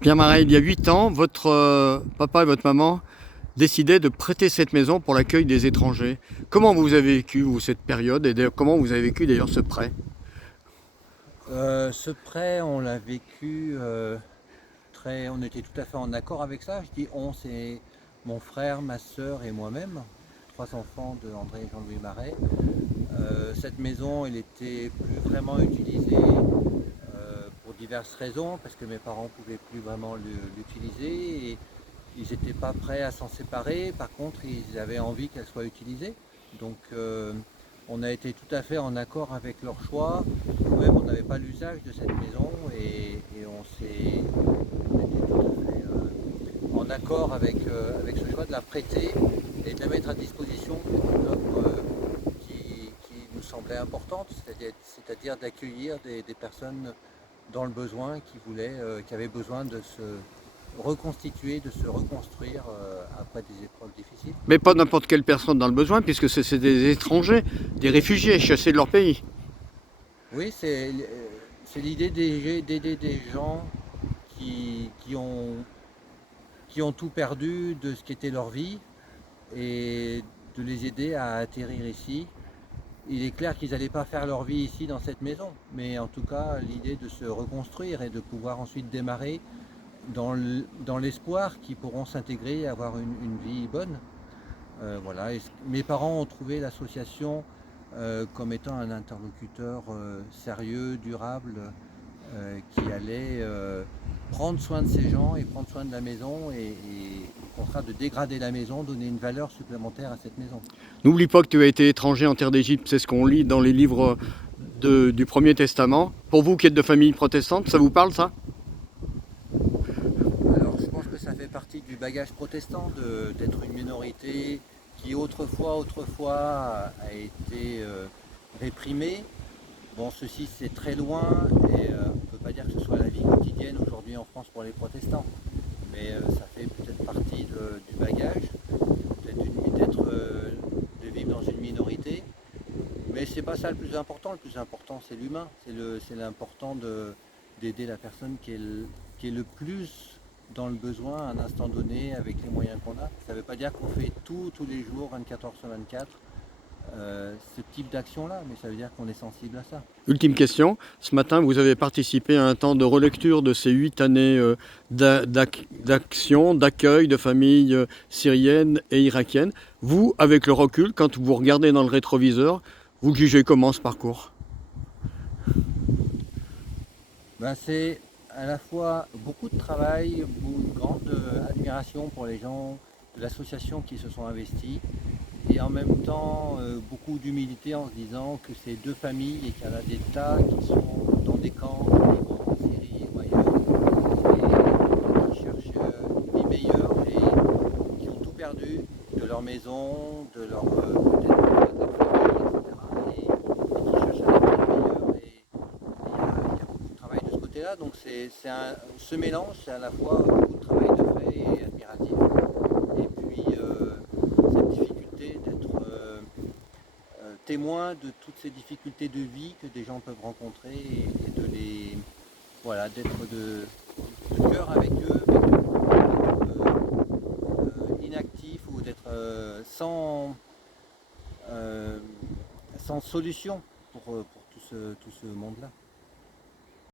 Pierre Marais, il y a 8 ans, votre papa et votre maman décidaient de prêter cette maison pour l'accueil des étrangers. Comment vous avez vécu, vous, cette période et d'ailleurs, comment vous avez vécu d'ailleurs ce prêt? Ce prêt, on l'a vécu on était tout à fait en accord avec ça. Je dis on, c'est mon frère, ma sœur et moi-même, trois enfants de André et Jean-Louis Marais. Cette maison, elle était plus vraiment utilisée pour diverses raisons, parce que mes parents ne pouvaient plus vraiment l'utiliser et ils n'étaient pas prêts à s'en séparer. Par contre, ils avaient envie qu'elle soit utilisée. Donc, on a été tout à fait en accord avec leur choix. Nous-mêmes, on n'avait pas l'usage de cette maison et on était tout à fait en accord avec ce choix de la prêter et de la mettre à disposition d'une œuvre qui nous semblait importante, c'est-à-dire d'accueillir des personnes dans le besoin qui avaient besoin de se reconstituer, de se reconstruire après des épreuves difficiles. Mais pas n'importe quelle personne dans le besoin, puisque c'est des étrangers, des réfugiés chassés de leur pays. Oui, c'est l'idée d'aider des gens qui ont tout perdu de ce qu'était leur vie et de les aider à atterrir ici. Il est clair qu'ils n'allaient pas faire leur vie ici dans cette maison, mais en tout cas l'idée de se reconstruire et de pouvoir ensuite démarrer dans l'espoir qu'ils pourront s'intégrer et avoir une vie bonne. Voilà. Et mes parents ont trouvé l'association comme étant un interlocuteur sérieux, durable, qui allait prendre soin de ces gens et prendre soin de la maison et au contraire de dégrader la maison, donner une valeur supplémentaire à cette maison. N'oublie pas que tu as été étranger en terre d'Égypte, c'est ce qu'on lit dans les livres du Premier Testament. Pour vous qui êtes de famille protestante, ça vous parle ça? Alors je pense que ça fait partie du bagage protestant d'être une minorité qui autrefois a été réprimée. Bon, ceci c'est très loin et on ne peut pas dire que ce soit la vie quotidienne aujourd'hui en France pour les protestants, mais ça fait peut-être partie du bagage, de vivre dans une minorité, mais c'est pas ça le plus important c'est l'humain, c'est l'important d'aider la personne qui est le plus dans le besoin à un instant donné avec les moyens qu'on a. Ça ne veut pas dire qu'on fait tout tous les jours, 24 heures sur 24, ce type d'action-là, mais ça veut dire qu'on est sensible à ça. Ultime question, ce matin vous avez participé à un temps de relecture de ces 8 années d'action, d'accueil de familles syriennes et irakiennes. Vous, avec le recul, quand vous regardez dans le rétroviseur, vous jugez comment ce parcours? Ben, c'est à la fois beaucoup de travail, une grande admiration pour les gens de l'association qui se sont investis, et en même temps beaucoup d'humilité en se disant que c'est deux familles et qu'il y en a des tas qui sont dans des camps au Liban, en Syrie ou ailleurs, et qui cherchent une vie meilleure et qui ont tout perdu de leur maison, de leur, peut-être de leur famille, etc. Et qui cherchent un avenir meilleur. Et il y a beaucoup de travail de ce côté-là. Donc ce mélange, c'est à la fois beaucoup de travail de fait et admiratif. Et puis cette difficulté d'être témoin de toutes ces difficultés de vie que des gens peuvent rencontrer et de les voilà, d'être de cœur avec eux, mais d'être inactif ou d'être sans solution pour tout ce monde-là.